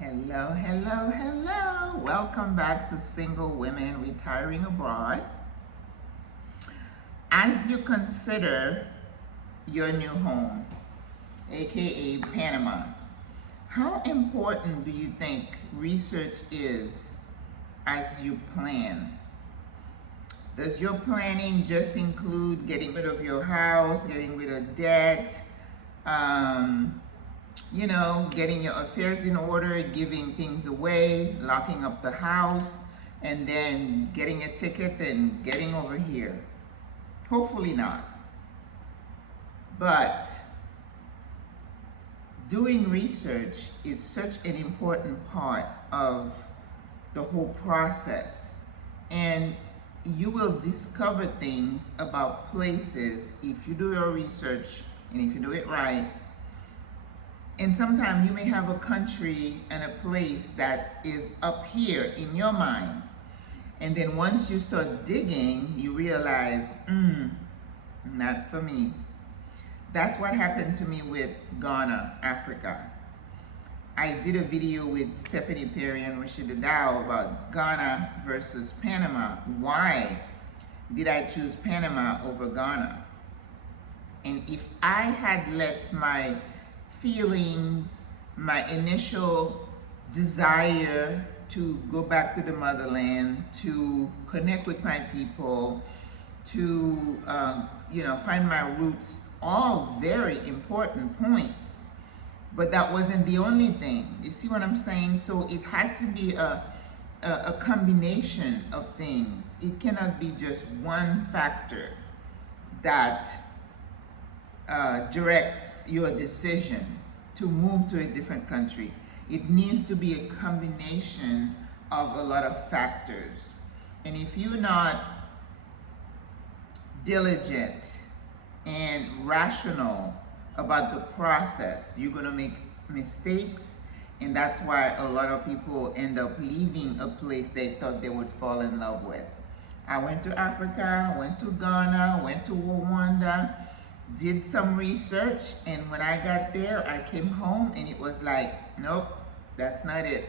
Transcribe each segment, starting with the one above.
Hello, hello, hello. Welcome back to Single Women Retiring Abroad. As you consider your new home, aka Panama, how important do you think research is as you plan? Does your planning just include getting rid of your house, getting rid of debt, getting your affairs in order, giving things away, locking up the house, and then getting a ticket and getting over here? Hopefully not. But doing research is such an important part of the whole process. And you will discover things about places if you do your research and if you do it right. And sometimes you may have a country and a place that is up here in your mind. And then once you start digging, you realize, not for me. That's what happened to me with Ghana, Africa. I did a video with Stephanie Perry and Rashida Dow about Ghana versus Panama. Why did I choose Panama over Ghana? And if I had let my feelings, my initial desire to go back to the motherland, to connect with my people, to find my roots, all very important points, but that wasn't the only thing. You see what I'm saying? So it has to be a combination of things. It cannot be just one factor that directs your decision to move to a different country. It needs to be a combination of a lot of factors. And if you're not diligent and rational about the process, you're going to make mistakes. And that's why a lot of people end up leaving a place they thought they would fall in love with. I went to Africa, went to Ghana, went to Rwanda, did some research, and when I got there, I came home and it was like, nope, that's not it.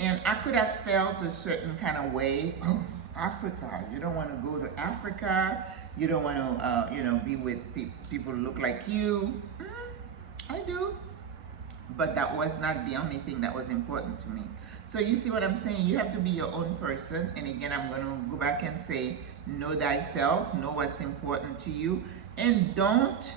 And I could have felt a certain kind of way. Oh, Africa, you don't want to go to Africa, you don't want to be with people who look like you. I do, but that was not the only thing that was important to me. So you see what I'm saying? You have to be your own person. And again, I'm going to go back and say, know thyself, know what's important to you, and don't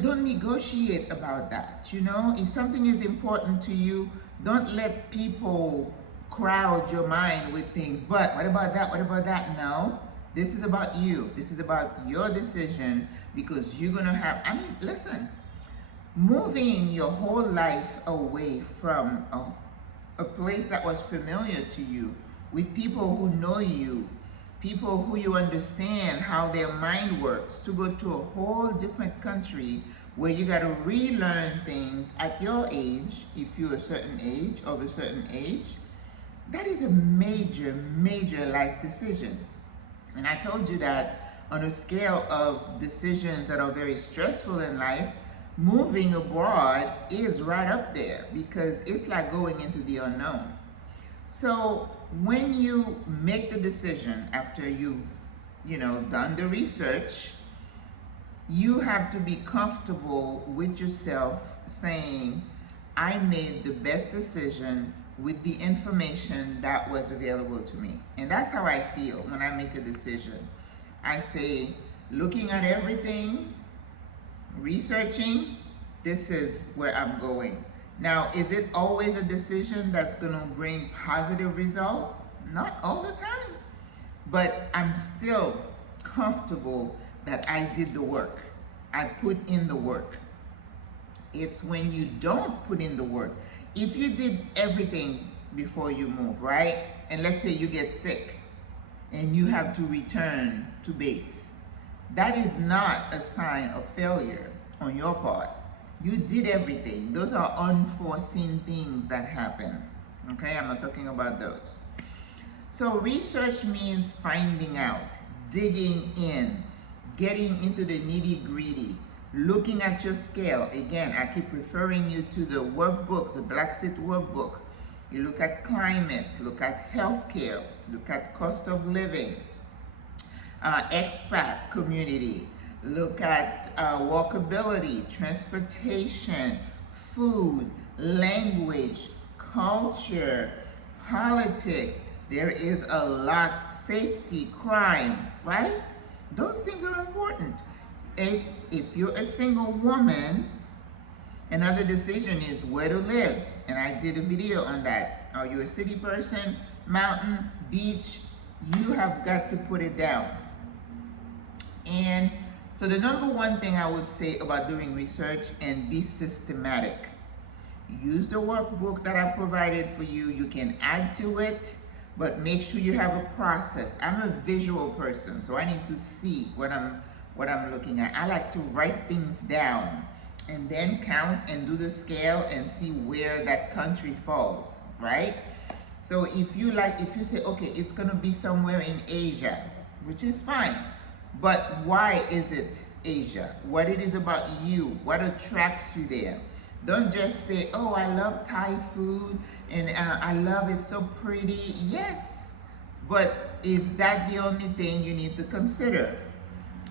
don't negotiate about that. If something is important to you, don't let people crowd your mind with things. But what about that? What about that? No, this is about you. This is about your decision, because you're going to have, listen, moving your whole life away from a place that was familiar to you, with people who know you, people who you understand how their mind works, to go to a whole different country where you got to relearn things at your age, if you're a certain age, of a certain age, that is a major, major life decision. And I told you that on a scale of decisions that are very stressful in life, moving abroad is right up there, because it's like going into the unknown. So when you make the decision after you've done the research, you have to be comfortable with yourself saying, I made the best decision with the information that was available to me. And that's how I feel when I make a decision. I say, looking at everything, researching, this is where I'm going. Now, is it always a decision that's going to bring positive results? Not all the time. But I'm still comfortable that I did the work. I put in the work. It's when you don't put in the work. If you did everything before you move, right? And let's say you get sick and you have to return to base. That is not a sign of failure on your part. You did everything. Those are unforeseen things that happen. Okay, I'm not talking about those. So research means finding out, digging in, getting into the nitty-gritty, Looking at your scale. Again, I keep referring you to the workbook, the Black Seat workbook. You look at climate, look at healthcare, look at cost of living, expat community, look at walkability, transportation, food, language, culture, politics. There is a lot, safety, crime, right? Those things are important. If you're a single woman, another decision is where to live. And I did a video on that. Are you a city person, mountain, beach? You have got to put it down. And so the number one thing I would say about doing research, and be systematic. Use the workbook that I provided for you. You can add to it, but make sure you have a process. I'm a visual person, so I need to see what I'm looking at. I like to write things down and then count and do the scale and see where that country falls, right? So if you say, okay, it's gonna be somewhere in Asia, which is fine, but why is it Asia? What it is about you? What attracts you there? Don't just say, oh, I love Thai food and I love it, so pretty. Yes, but is that the only thing you need to consider?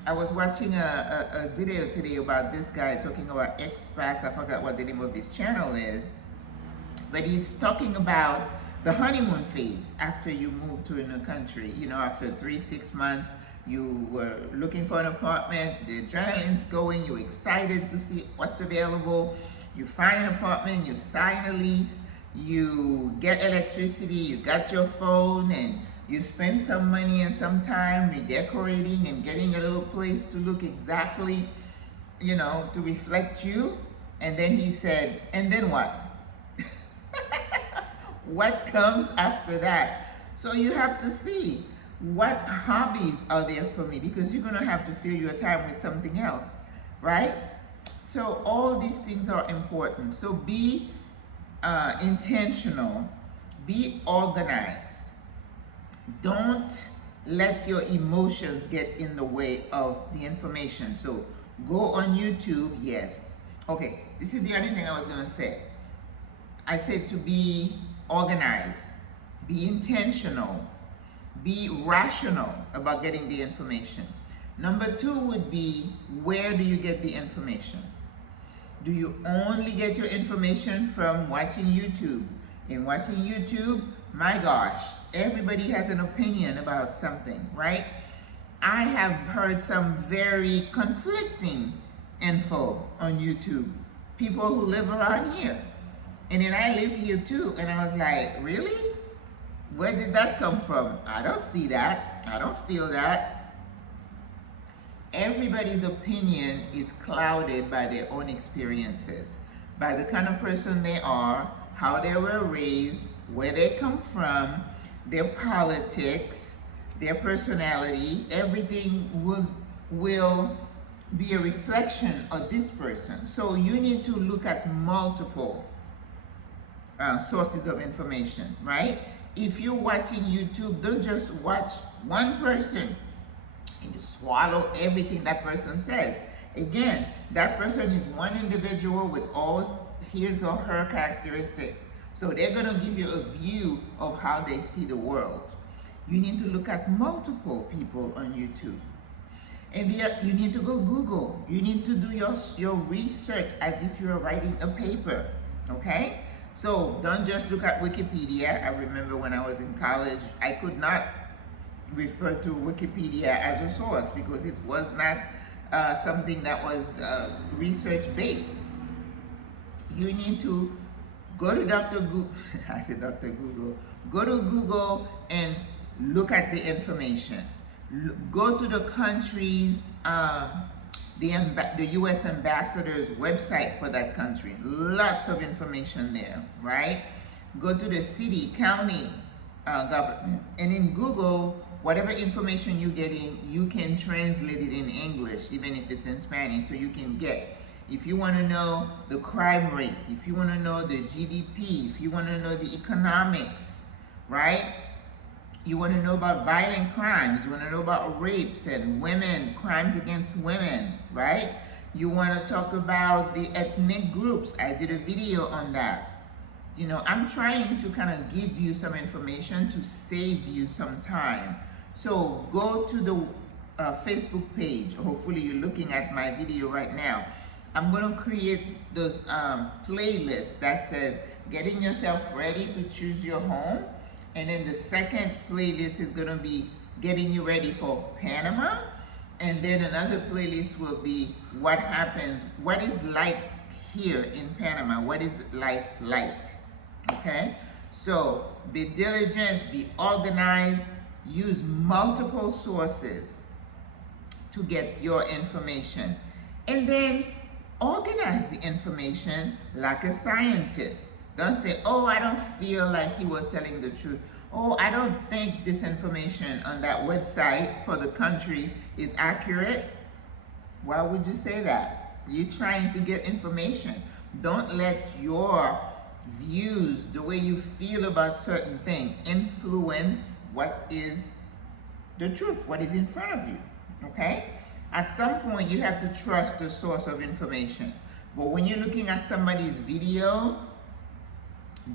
I was watching a video today about this guy talking about expats. I forgot what the name of his channel is, but he's talking about the honeymoon phase after you move to a new country. You know, after 3-6 months, you were looking for an apartment, the adrenaline's going, you're excited to see what's available. You find an apartment, you sign a lease, you get electricity, you got your phone, and you spend some money and some time redecorating and getting a little place to look exactly, you know, to reflect you. And then he said, and then what? What comes after that? So you have to see what hobbies are there for me, because you're gonna have to fill your time with something else, right? So all these things are important. So be intentional, be organized. Don't let your emotions get in the way of the information. So go on YouTube, yes. Okay, this is the only thing I was gonna say. I said to be organized, be intentional, be rational about getting the information. Number 2 would be, where do you get the information? Do you only get your information from watching YouTube? In watching YouTube, my gosh, everybody has an opinion about something, right? I have heard some very conflicting info on YouTube. People who live around here. And then I live here too, and I was like, really? Where did that come from? I don't see that. I don't feel that. Everybody's opinion is clouded by their own experiences, by the kind of person they are, how they were raised, where they come from, their politics, their personality. Everything will be a reflection of this person. So you need to look at multiple sources of information, right? If you're watching YouTube, don't just watch one person and just swallow everything that person says. Again, that person is one individual with all his or her characteristics. So they're going to give you a view of how they see the world. You need to look at multiple people on YouTube. And you need to go Google. You need to do your research as if you're writing a paper, okay? So don't just look at Wikipedia. I remember when I was in college, I could not refer to Wikipedia as a source because it was not something that was research-based. You need to go to Dr. Google, I said Dr. Google, go to Google and look at the information. Go to the country's, the U.S. ambassador's website for that country. Lots of information there, right? Go to the city, county government. And in Google, whatever information you're getting, you can translate it in English, even if it's in Spanish, so you can get. If you want to know the crime rate, if you want to know the GDP, if you want to know the economics, right? You want to know about violent crimes, you want to know about rapes and women, crimes against women, right? You want to talk about the ethnic groups. I did a video on that. You know, I'm trying to kind of give you some information to save you some time. So go to the Facebook page. Hopefully you're looking at my video right now. I'm going to create those playlists that says getting yourself ready to choose your home. And then the second playlist is going to be getting you ready for Panama. And then another playlist will be what happens, what is like here in Panama, what is life like, okay? So be diligent, be organized, use multiple sources to get your information. And then organize the information like a scientist. Don't say, oh, I don't feel like he was telling the truth. Oh, I don't think this information on that website for the country is accurate. Why would you say that? You're trying to get information. Don't let your views, the way you feel about certain things, influence what is the truth, what is in front of you, okay? At some point, you have to trust the source of information. But when you're looking at somebody's video,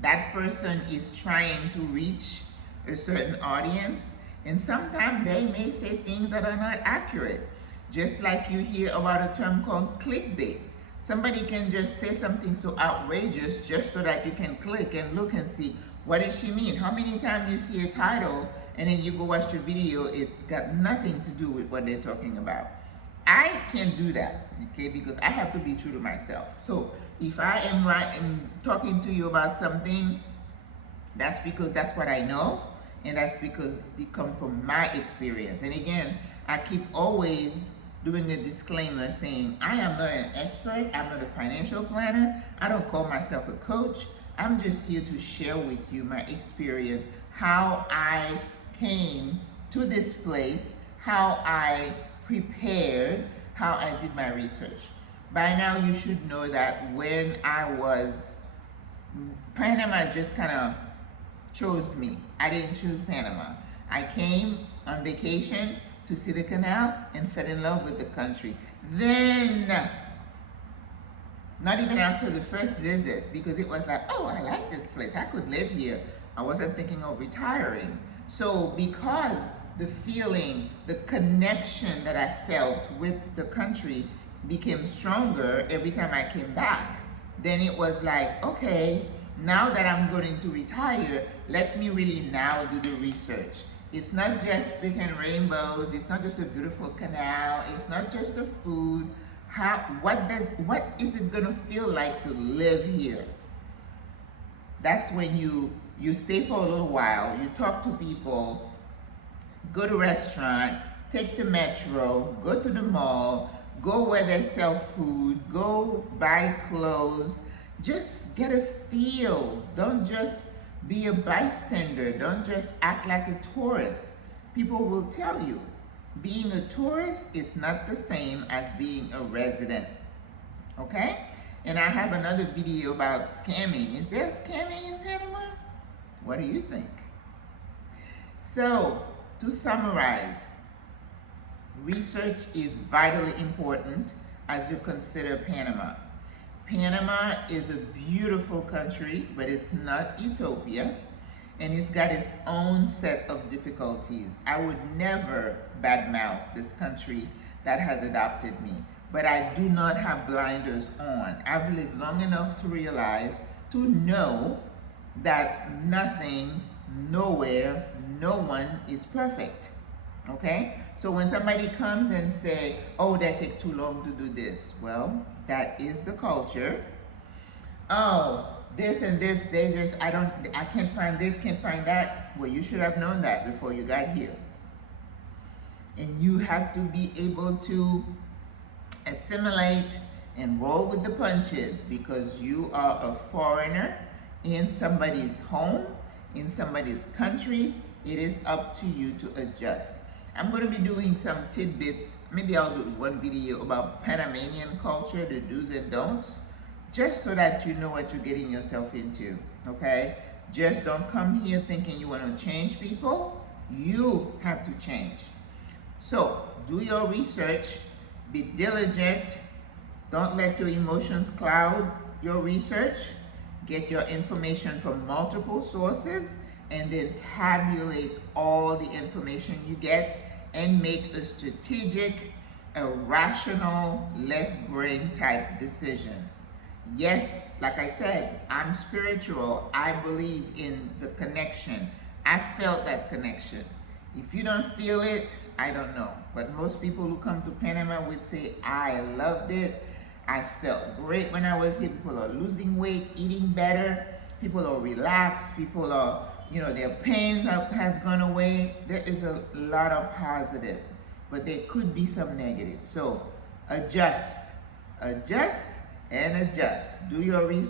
that person is trying to reach a certain audience, and sometimes they may say things that are not accurate. Just like you hear about a term called clickbait. Somebody can just say something so outrageous just so that you can click and look and see, what does she mean? How many times you see a title and then you go watch the video, it's got nothing to do with what they're talking about. I can do that, okay, because I have to be true to myself. So if I am right and talking to you about something, that's because that's what I know, and that's because it comes from my experience. And again, I keep always doing a disclaimer saying, I am not an expert, I'm not a financial planner, I don't call myself a coach, I'm just here to share with you my experience, how I came to this place, how I prepared, how I did my research. By now you should know that when I was, Panama just kind of chose me. I didn't choose Panama. I came on vacation to see the canal and fell in love with the country. Then, not even after the first visit, because it was like, oh, I like this place, I could live here. I wasn't thinking of retiring. So because the feeling, the connection that I felt with the country became stronger every time I came back, then it was like, okay, now that I'm going to retire, let me really now do the research. It's not just picking rainbows, it's not just a beautiful canal, it's not just the food. What is it gonna feel like to live here? That's when you stay for a little while, you talk to people, go to a restaurant, take the metro, go to the mall, go where they sell food, go buy clothes. Just get a feel. Don't just be a bystander. Don't just act like a tourist. People will tell you, being a tourist is not the same as being a resident. Okay? And I have another video about scamming. Is there scamming in Panama? What do you think? So, to summarize, research is vitally important as you consider Panama. Panama is a beautiful country, but it's not utopia, and it's got its own set of difficulties. I would never badmouth this country that has adopted me, but I do not have blinders on. I've lived long enough to realize, to know that nothing, nowhere, no one is perfect, okay? So when somebody comes and say, oh, that takes too long to do this, well, that is the culture. Oh, this and this, they just, I can't find this, can't find that. Well, you should have known that before you got here. And you have to be able to assimilate and roll with the punches, because you are a foreigner in somebody's home, in somebody's country. It is up to you to adjust. I'm going to be doing some tidbits. Maybe I'll do one video about Panamanian culture, the do's and don'ts, just so that you know what you're getting yourself into, okay? Just don't come here thinking you want to change people. You have to change. So do your research, be diligent, Don't let your emotions cloud your research. Get your information from multiple sources and then tabulate all the information you get and make a strategic, a rational, left brain type decision. Yes, like I said, I'm spiritual. I believe in the connection. I felt that connection. If you don't feel it, I don't know. But most people who come to Panama would say, I loved it. I felt great when I was here. People are losing weight, eating better. People are relaxed. People are, their pain has gone away. There is a lot of positive, but there could be some negative. So adjust, and adjust. Do your research.